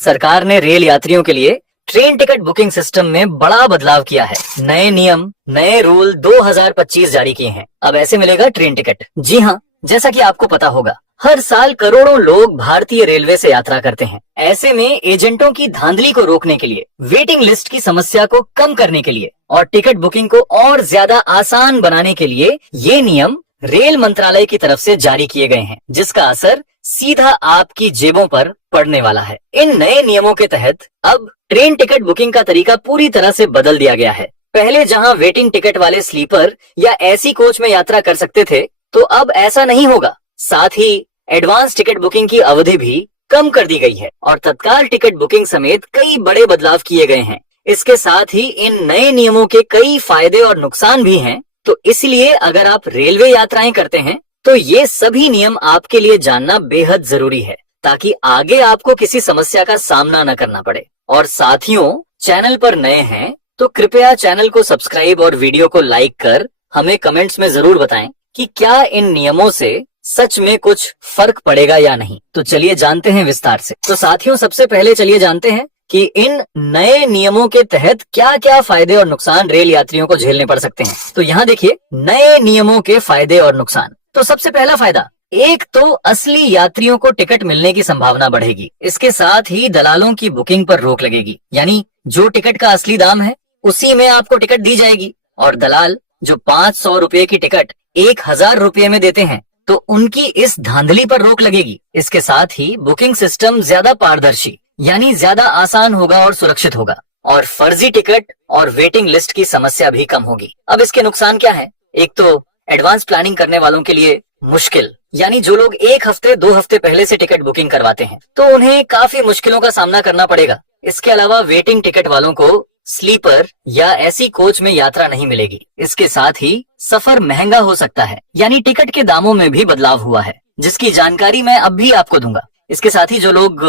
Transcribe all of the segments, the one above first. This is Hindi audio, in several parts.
सरकार ने रेल यात्रियों के लिए ट्रेन टिकट बुकिंग सिस्टम में बड़ा बदलाव किया है। नए नियम, नए रूल 2025 जारी किए हैं। अब ऐसे मिलेगा ट्रेन टिकट। जी हाँ, जैसा कि आपको पता होगा, हर साल करोड़ों लोग भारतीय रेलवे से यात्रा करते हैं। ऐसे में एजेंटों की धांधली को रोकने के लिए, वेटिंग लिस्ट की समस्या को कम करने के लिए और टिकट बुकिंग को और ज्यादा आसान बनाने के लिए ये नियम रेल मंत्रालय की तरफ से जारी किए गए हैं, जिसका असर सीधा आपकी जेबों पर पड़ने वाला है। इन नए नियमों के तहत अब ट्रेन टिकट बुकिंग का तरीका पूरी तरह से बदल दिया गया है। पहले जहां वेटिंग टिकट वाले स्लीपर या ऐसी कोच में यात्रा कर सकते थे, तो अब ऐसा नहीं होगा। साथ ही एडवांस टिकट बुकिंग की अवधि भी कम कर दी गई है और तत्काल टिकट बुकिंग समेत कई बड़े बदलाव किए गए हैं। इसके साथ ही इन नए नियमों के कई फायदे और नुकसान भी हैं, तो इसलिए अगर आप रेलवे यात्राएं करते हैं तो ये सभी नियम आपके लिए जानना बेहद जरूरी है, ताकि आगे आपको किसी समस्या का सामना न करना पड़े। और साथियों, चैनल पर नए हैं तो कृपया चैनल को सब्सक्राइब और वीडियो को लाइक कर हमें कमेंट्स में जरूर बताएं कि क्या इन नियमों से सच में कुछ फर्क पड़ेगा या नहीं। तो चलिए जानते हैं विस्तार से। तो साथियों, सबसे पहले चलिए जानते हैं कि इन नए नियमों के तहत क्या क्या फायदे और नुकसान रेल यात्रियों को झेलने पड़ सकते हैं। तो यहाँ देखिए, नए नियमों के फायदे और नुकसान। तो सबसे पहला फायदा, एक तो असली यात्रियों को टिकट मिलने की संभावना बढ़ेगी। इसके साथ ही दलालों की बुकिंग पर रोक लगेगी, यानी जो टिकट का असली दाम है उसी में आपको टिकट दी जाएगी और दलाल जो 500 रुपए की टिकट 1000 रुपए में देते हैं, तो उनकी इस धांधली पर रोक लगेगी। इसके साथ ही बुकिंग सिस्टम ज्यादा पारदर्शी यानी ज्यादा आसान होगा और सुरक्षित होगा और फर्जी टिकट और वेटिंग लिस्ट की समस्या भी कम होगी। अब इसके नुकसान क्या है? एक तो एडवांस प्लानिंग करने वालों के लिए मुश्किल, यानी जो लोग 1 हफ्ते 2 हफ्ते पहले से टिकट बुकिंग करवाते हैं तो उन्हें काफी मुश्किलों का सामना करना पड़ेगा। इसके अलावा वेटिंग टिकट वालों को स्लीपर या ऐसी कोच में यात्रा नहीं मिलेगी। इसके साथ ही सफर महंगा हो सकता है, यानी टिकट के दामों में भी बदलाव हुआ है, जिसकी जानकारी मैं अब भी आपको दूंगा। इसके साथ ही जो लोग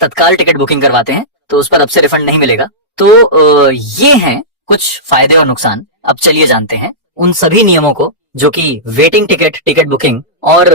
तत्काल टिकट बुकिंग करवाते हैं तो उस पर अब से रिफंड नहीं मिलेगा। तो ये हैं कुछ फायदे और नुकसान। अब चलिए जानते हैं उन सभी नियमों को जो कि वेटिंग टिकट बुकिंग और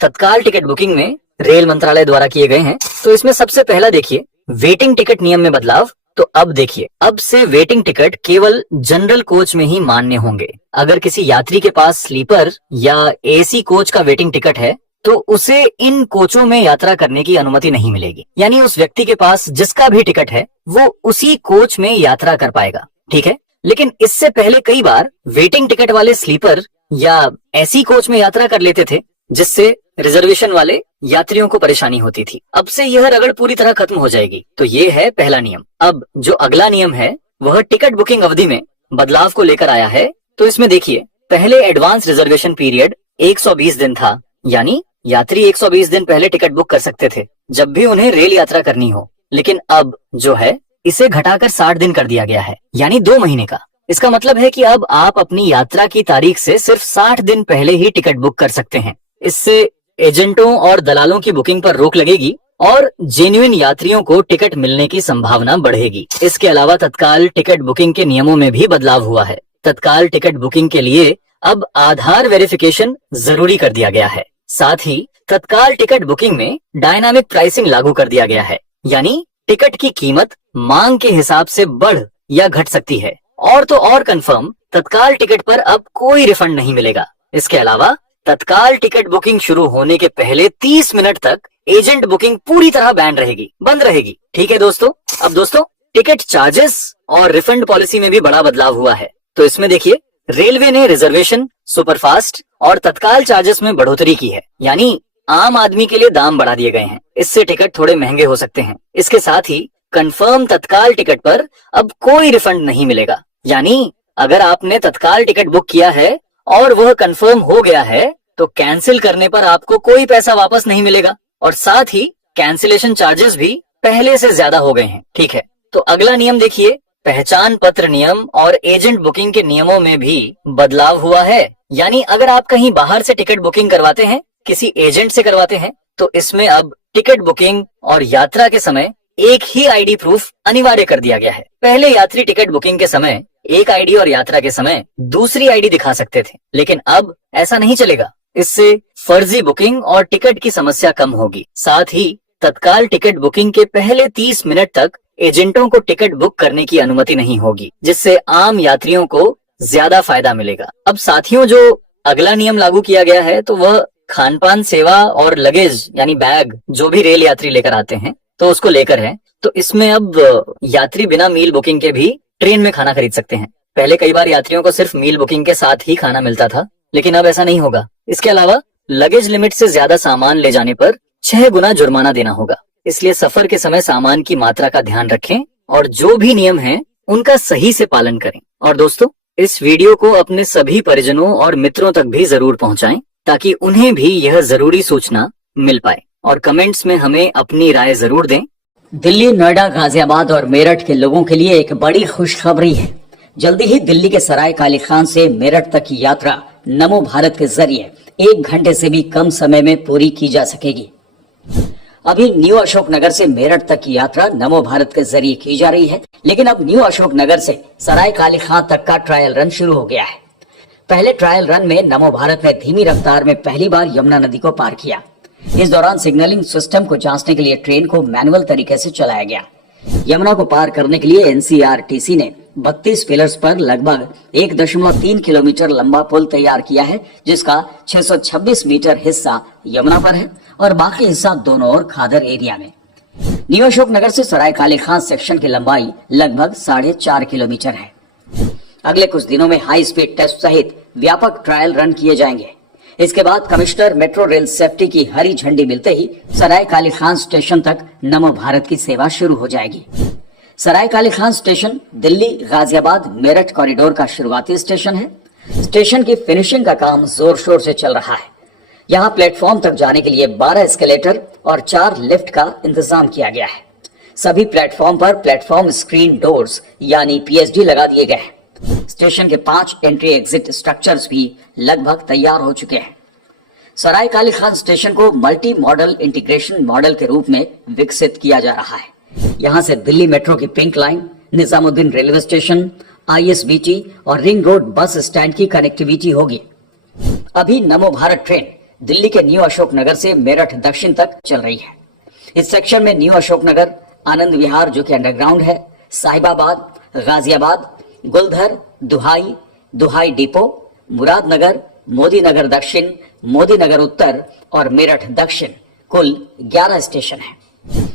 तत्काल टिकट बुकिंग में रेल मंत्रालय द्वारा किए गए हैं। तो इसमें सबसे पहला देखिए, वेटिंग टिकट नियम में बदलाव। तो अब देखिए, अब से वेटिंग टिकट केवल जनरल कोच में ही मान्य होंगे। अगर किसी यात्री के पास स्लीपर या एसी कोच का वेटिंग टिकट है तो उसे इन कोचों में यात्रा करने की अनुमति नहीं मिलेगी, यानी उस व्यक्ति के पास जिसका भी टिकट है वो उसी कोच में यात्रा कर पाएगा। ठीक है, लेकिन इससे पहले कई बार वेटिंग टिकट वाले स्लीपर या ऐसी कोच में यात्रा कर लेते थे, जिससे रिजर्वेशन वाले यात्रियों को परेशानी होती थी। अब से यह रगड़ पूरी तरह खत्म हो जाएगी। तो ये है पहला नियम। अब जो अगला नियम है वह टिकट बुकिंग अवधि में बदलाव को लेकर आया है। तो इसमें देखिए, पहले एडवांस रिजर्वेशन पीरियड 120 दिन था, यानी यात्री 120 दिन पहले टिकट बुक कर सकते थे जब भी उन्हें रेल यात्रा करनी हो। लेकिन अब जो है इसे घटाकर 60 दिन कर दिया गया है, यानी 2 महीने का। इसका मतलब है कि अब आप अपनी यात्रा की तारीख से सिर्फ 60 दिन पहले ही टिकट बुक कर सकते हैं। इससे एजेंटों और दलालों की बुकिंग पर रोक लगेगी और जेन्युइन यात्रियों को टिकट मिलने की संभावना बढ़ेगी। इसके अलावा तत्काल टिकट बुकिंग के नियमों में भी बदलाव हुआ है। तत्काल टिकट बुकिंग के लिए अब आधार वेरिफिकेशन जरूरी कर दिया गया है। साथ ही तत्काल टिकट बुकिंग में डायनामिक प्राइसिंग लागू कर दिया गया है, यानी टिकट की कीमत मांग के हिसाब से बढ़ या घट सकती है। और तो और कंफर्म, तत्काल टिकट पर अब कोई रिफंड नहीं मिलेगा। इसके अलावा तत्काल टिकट बुकिंग शुरू होने के पहले 30 मिनट तक एजेंट बुकिंग पूरी तरह बंद रहेगी। ठीक है दोस्तों। अब दोस्तों, टिकट चार्जेस और रिफंड पॉलिसी में भी बड़ा बदलाव हुआ है। तो इसमें देखिए, रेलवे ने रिजर्वेशन, सुपरफास्ट और तत्काल चार्जेस में बढ़ोतरी की है, यानी आम आदमी के लिए दाम बढ़ा दिए गए हैं। इससे टिकट थोड़े महंगे हो सकते हैं। इसके साथ ही कंफर्म तत्काल टिकट पर अब कोई रिफंड नहीं मिलेगा, यानी अगर आपने तत्काल टिकट बुक किया है और वह कंफर्म हो गया है तो कैंसिल करने पर आपको कोई पैसा वापस नहीं मिलेगा और साथ ही कैंसिलेशन चार्जेस भी पहले से ज्यादा हो गए हैं। ठीक है, तो अगला नियम देखिए, पहचान पत्र नियम और एजेंट बुकिंग के नियमों में भी बदलाव हुआ है। यानी अगर आप कहीं बाहर से टिकट बुकिंग करवाते हैं, किसी एजेंट से करवाते हैं, तो इसमें अब टिकट बुकिंग और यात्रा के समय एक ही आईडी प्रूफ अनिवार्य कर दिया गया है। पहले यात्री टिकट बुकिंग के समय एक आईडी और यात्रा के समय दूसरी आईडी दिखा सकते थे, लेकिन अब ऐसा नहीं चलेगा। इससे फर्जी बुकिंग और टिकट की समस्या कम होगी। साथ ही तत्काल टिकट बुकिंग के पहले 30 मिनट तक एजेंटों को टिकट बुक करने की अनुमति नहीं होगी, जिससे आम यात्रियों को ज्यादा फायदा मिलेगा। अब साथियों, जो अगला नियम लागू किया गया है तो वह खान पान सेवा और लगेज यानी बैग जो भी रेल यात्री लेकर आते हैं तो उसको लेकर है। तो इसमें अब यात्री बिना मील बुकिंग के भी ट्रेन में खाना खरीद सकते हैं। पहले कई बार यात्रियों को सिर्फ मील बुकिंग के साथ ही खाना मिलता था, लेकिन अब ऐसा नहीं होगा। इसके अलावा लगेज लिमिट से ज्यादा सामान ले जाने पर 6 गुना जुर्माना देना होगा। इसलिए सफर के समय सामान की मात्रा का ध्यान रखें और जो भी नियम है उनका सही से पालन करें। और दोस्तों, इस वीडियो को अपने सभी परिजनों और मित्रों तक भी जरूर पहुंचाएं ताकि उन्हें भी यह जरूरी सूचना मिल पाए। और कमेंट्स में हमें अपनी राय जरूर दें। दिल्ली, नोएडा, गाजियाबाद और मेरठ के लोगों के लिए एक बड़ी खुशखबरी है। जल्दी ही दिल्ली के सराय काली खान से मेरठ तक की यात्रा नमो भारत के जरिए 1 घंटे से भी कम समय में पूरी की जा सकेगी। अभी न्यू अशोकनगर से मेरठ तक की यात्रा नमो भारत के जरिए की जा रही है, लेकिन अब न्यू अशोकनगर से सराय काली खान तक का ट्रायल रन शुरू हो गया है। पहले ट्रायल रन में नमो भारत ने धीमी रफ्तार में पहली बार यमुना नदी को पार किया। इस दौरान सिग्नलिंग सिस्टम को जांचने के लिए ट्रेन को मैनुअल तरीके से चलाया गया। यमुना को पार करने के लिए एनसीआरटीसी ने 32 पिलर्स पर लगभग 1.3 किलोमीटर लंबा पुल तैयार किया है, जिसका 626 मीटर हिस्सा यमुना पर है और बाकी हिस्सा दोनों ओर खादर एरिया में। न्यू अशोकनगर से सराय काली खान सेक्शन की लंबाई लगभग 4.5 किलोमीटर है। अगले कुछ दिनों में हाई स्पीड टेस्ट सहित व्यापक ट्रायल रन किए जाएंगे। इसके बाद कमिश्नर मेट्रो रेल सेफ्टी की हरी झंडी मिलते ही सराय काली खान स्टेशन तक नमो भारत की सेवा शुरू हो जाएगी। सराय काली खान स्टेशन दिल्ली, गाजियाबाद, मेरठ कॉरिडोर का शुरुआती स्टेशन है। स्टेशन की फिनिशिंग का काम जोर शोर से चल रहा है। यहाँ प्लेटफॉर्म तक जाने के लिए 12 एस्केलेटर और 4 लिफ्ट का इंतजाम किया गया है। सभी प्लेटफॉर्म पर प्लेटफॉर्म स्क्रीन डोर्स यानी पीएसडी लगा दिए गए हैं। स्टेशन के 5 एंट्री एग्जिट स्ट्रक्चर्स भी लगभग तैयार हो चुके हैं। सराय काली खान स्टेशन को मल्टी मॉडल इंटीग्रेशन मॉडल के रूप में विकसित किया जा रहा है। यहाँ से दिल्ली मेट्रो की pink line, Nizamuddin railway station, ISBT और रिंग रोड बस स्टैंड की कनेक्टिविटी होगी। अभी नमो भारत ट्रेन दिल्ली के न्यू अशोकनगर से मेरठ दक्षिण तक चल रही है। इस सेक्शन में न्यू अशोकनगर, आनंद विहार जो कि अंडरग्राउंड है, साहिबाबाद, गाजियाबाद, गुलधर, दुहाई, दुहाई डिपो, मुरादनगर, मोदी नगर दक्षिण, मोदी नगर उत्तर और मेरठ दक्षिण, कुल 11 स्टेशन है।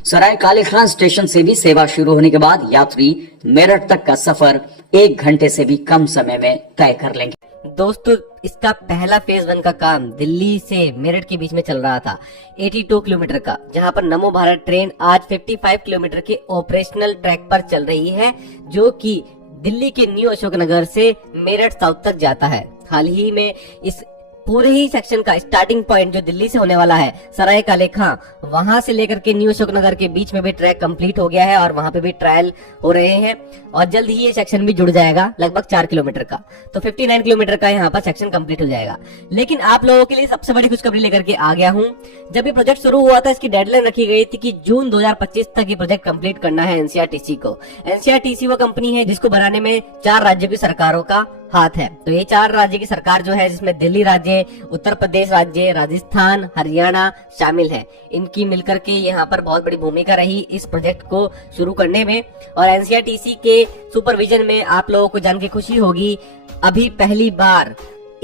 सराय काली खान स्टेशन से भी सेवा शुरू होने के बाद यात्री मेरठ तक का सफर 1 घंटे से भी कम समय में तय कर लेंगे। दोस्तों, इसका पहला फेज 1 का काम दिल्ली से मेरठ के बीच में चल रहा था 82 किलोमीटर का, जहां पर नमो भारत ट्रेन आज 55 किलोमीटर के ऑपरेशनल ट्रैक पर चल रही है, जो कि दिल्ली के न्यू अशोकनगर से मेरठ साउथ तक जाता है। हाल ही में इस पूरे ही सेक्शन का स्टार्टिंग पॉइंट जो दिल्ली से होने वाला है सराय काले खां, वहां से लेकर के न्यू अशोकनगर के बीच में भी ट्रैक कंप्लीट हो गया है और वहां पे भी ट्रायल हो रहे हैं और जल्द ही ये सेक्शन भी जुड़ जाएगा लगभग 4 किलोमीटर का। तो 59 किलोमीटर का यहाँ पर सेक्शन कंप्लीट हो जाएगा। लेकिन आप लोगों के लिए सबसे बड़ी खुशखबरी लेकर के आ गया हूँ। जब ये प्रोजेक्ट शुरू हुआ था, इसकी डेडलाइन रखी गई थी कि जून 2025 तक ये प्रोजेक्ट कंप्लीट करना है एनसीआरटीसी को। एनसीआरटीसी वो कंपनी है जिसको बनाने में 4 राज्यों की सरकारों का हाथ है। तो ये 4 राज्य की सरकार जो है, जिसमें दिल्ली राज्य, उत्तर प्रदेश राज्य, राजस्थान, हरियाणा शामिल है, इनकी मिलकर के यहाँ पर बहुत बड़ी भूमिका रही इस प्रोजेक्ट को शुरू करने में। और एनसीआरटीसी के सुपरविजन में आप लोगों को जान के खुशी होगी, अभी पहली बार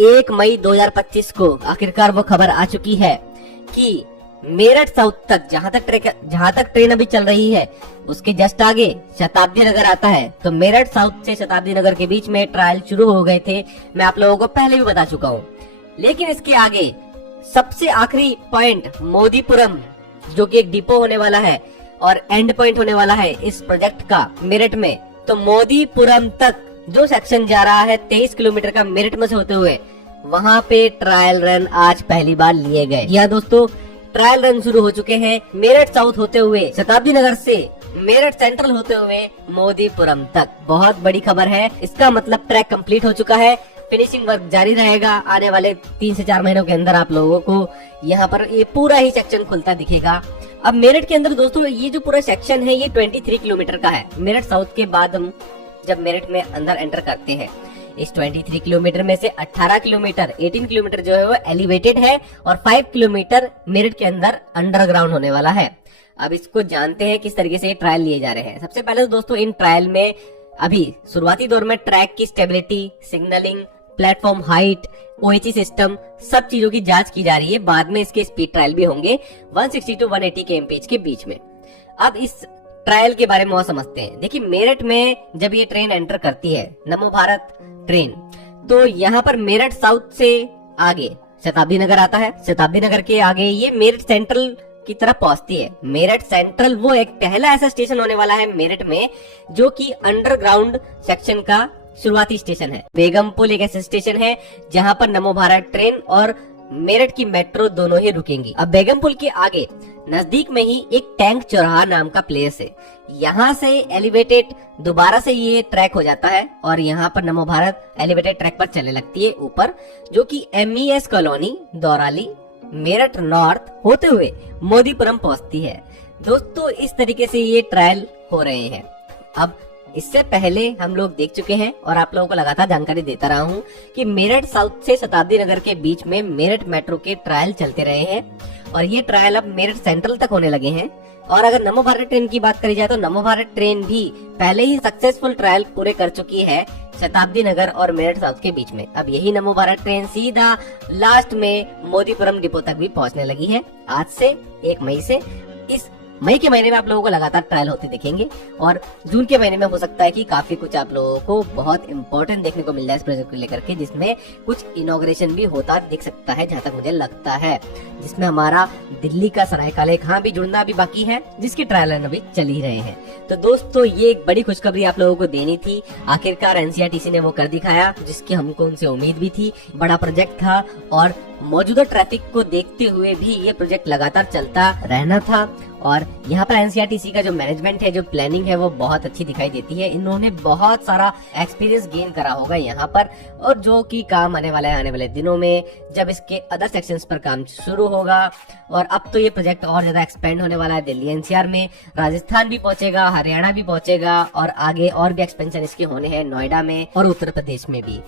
1 मई 2025 को आखिरकार वो खबर आ चुकी है कि मेरठ साउथ तक जहां तक ट्रेन अभी चल रही है, उसके जस्ट आगे शताब्दी नगर आता है। तो मेरठ साउथ से शताब्दी नगर के बीच में ट्रायल शुरू हो गए थे, मैं आप लोगों को पहले भी बता चुका हूँ। लेकिन इसके आगे सबसे आखिरी पॉइंट मोदीपुरम, जो कि एक डिपो होने वाला है और एंड पॉइंट होने वाला है इस प्रोजेक्ट का मेरठ में। तो मोदीपुरम तक जो सेक्शन जा रहा है 23 किलोमीटर का मेरठ में से होते हुए, वहां पे ट्रायल रन आज पहली बार लिए गए। या दोस्तों, ट्रायल रन शुरू हो चुके हैं मेरठ साउथ होते हुए, शताब्दी नगर से मेरठ सेंट्रल होते हुए मोदीपुरम तक। बहुत बड़ी खबर है, इसका मतलब ट्रैक कंप्लीट हो चुका है। फिनिशिंग वर्क जारी रहेगा। आने वाले 3 से 4 महीनों के अंदर आप लोगों को यहाँ पर ये पूरा ही सेक्शन खुलता दिखेगा। अब मेरठ के अंदर दोस्तों ये जो पूरा सेक्शन है ये 23 किलोमीटर का है। मेरठ साउथ के बाद हम जब मेरठ में अंदर एंटर करते हैं, इस 23 किलोमीटर में से 18 किलोमीटर 18 किलोमीटर जो है वो एलिवेटेड है और 5 किलोमीटर मेरठ के अंदर अंडरग्राउंड होने वाला है। अब इसको जानते हैं किस तरीके से ये ट्रायल लिए जा रहे हैं। सबसे पहले तो दोस्तों इन ट्रायल में अभी शुरुआती दौर में ट्रैक की stability, signalling, platform height, OHE system, सब चीजों की जांच की जा रही है। बाद में इसके स्पीड ट्रायल भी होंगे 160 to 180 kmph के बीच में। अब इस ट्रायल के बारे में और समझते हैं। देखिए मेरठ में जब ये ट्रेन एंटर करती है, नमो भारत ट्रेन, तो यहाँ पर मेरठ साउथ से आगे शताब्दी नगर आता है। शताब्दी नगर के आगे ये मेरठ सेंट्रल की तरफ पहुंचती है। मेरठ सेंट्रल वो एक पहला ऐसा स्टेशन होने वाला है मेरठ में जो कि अंडरग्राउंड सेक्शन का शुरुआती स्टेशन है। बेगमपुल एक ऐसा स्टेशन है जहां पर नमो भारत ट्रेन और मेरठ की मेट्रो दोनों ही रुकेंगी। अब बेगमपुल के आगे नजदीक में ही एक टैंक चौराहा नाम का प्लेस है। यहाँ से एलिवेटेड दोबारा से ये ट्रैक हो जाता है और यहाँ पर नमो भारत एलिवेटेड ट्रैक पर चलने लगती है ऊपर, जो कि MES कॉलोनी, दौराली, मेरठ नॉर्थ होते हुए मोदीपुरम पहुंचती है। दोस्तों इस तरीके से ये ट्रायल हो रहे हैं। अब इससे पहले हम लोग देख चुके हैं और आप लोगों को लगातार जानकारी देता रहा हूँ कि मेरठ साउथ से शताब्दी नगर के बीच में मेरठ मेट्रो के ट्रायल चलते रहे हैं और ये ट्रायल अब मेरठ सेंट्रल तक होने लगे हैं। और अगर नमो भारत ट्रेन की बात करी जाए तो नमो भारत ट्रेन भी पहले ही सक्सेसफुल ट्रायल पूरे कर चुकी है शताब्दी नगर और मेरठ साउथ के बीच में। अब यही नमो भारत ट्रेन सीधा लास्ट में मोदीपुरम डिपो तक भी पहुंचने लगी है आज से 1 मई से। इस मई के महीने में आप लोगों को लगातार ट्रायल होते दिखेंगे और जून के महीने में हो सकता है कि काफी कुछ आप लोगों को बहुत इंपॉर्टेंट देखने को मिल जाए इस प्रोजेक्ट को लेकर के, जिसमें कुछ इनॉग्रेशन भी होता दिख सकता है जहां तक मुझे लगता है, जिसमें हमारा दिल्ली का सराय काले खां भी जुड़ना भी बाकी है, जिसकी ट्रायल रन अभी चल ही रहे हैं। तो दोस्तों ये एक बड़ी खुशखबरी आप लोगों को देनी थी। आखिरकार NCRTC ने वो कर दिखाया जिसकी हमको उनसे उम्मीद भी थी। बड़ा प्रोजेक्ट था और मौजूदा ट्रैफिक को देखते हुए भी ये प्रोजेक्ट लगातार चलता रहना था। और यहाँ पर NCRTC का जो मैनेजमेंट है, जो प्लानिंग है, वो बहुत अच्छी दिखाई देती है। इन्होंने बहुत सारा एक्सपीरियंस गेन करा होगा यहाँ पर, और जो कि काम आने वाला है आने वाले दिनों में जब इसके अदर सेक्शंस पर काम शुरू होगा। और अब तो ये प्रोजेक्ट और ज्यादा एक्सपेंड होने वाला है। दिल्ली NCR में, राजस्थान भी पहुंचेगा, हरियाणा भी पहुंचेगा और आगे और भी एक्सपेंशन इसके होने हैं नोएडा में और उत्तर प्रदेश में भी।